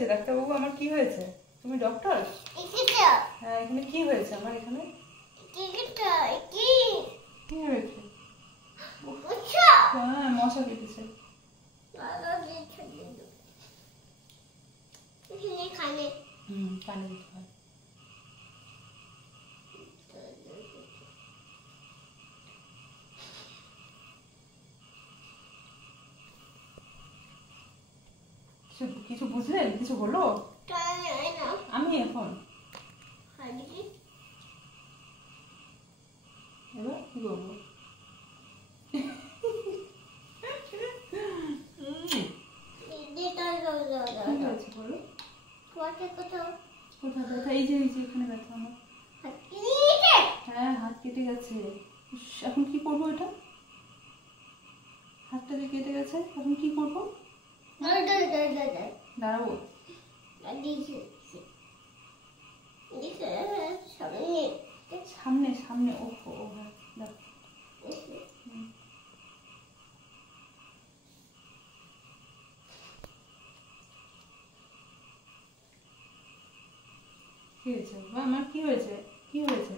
হয়েছে ডাক্তারবাবু? আমার কি হয়েছে? তুমি ডক্টর? হ্যাঁ, এখানে কি হয়েছে আমার? এখানে কি হয়েছে? হ্যাঁ, মশা কেটেছে। কানে দিতে হয়। কিছু বুঝলেন? কিছু হলো? আমি এখন এবার কি করবো? কোথায় ব্যথা? এই যে এখানে ব্যথা আমার। হ্যাঁ, হাত কেটে গেছে। এখন কি করবো? এটা হাতটা যে কেটে গেছে, এখন কি করবো? দাঁড়াবো? সামনে সামনে। ওহো, হ্যাঁ, কি হয়েছে? আমার কি হয়েছে? কি হয়েছে?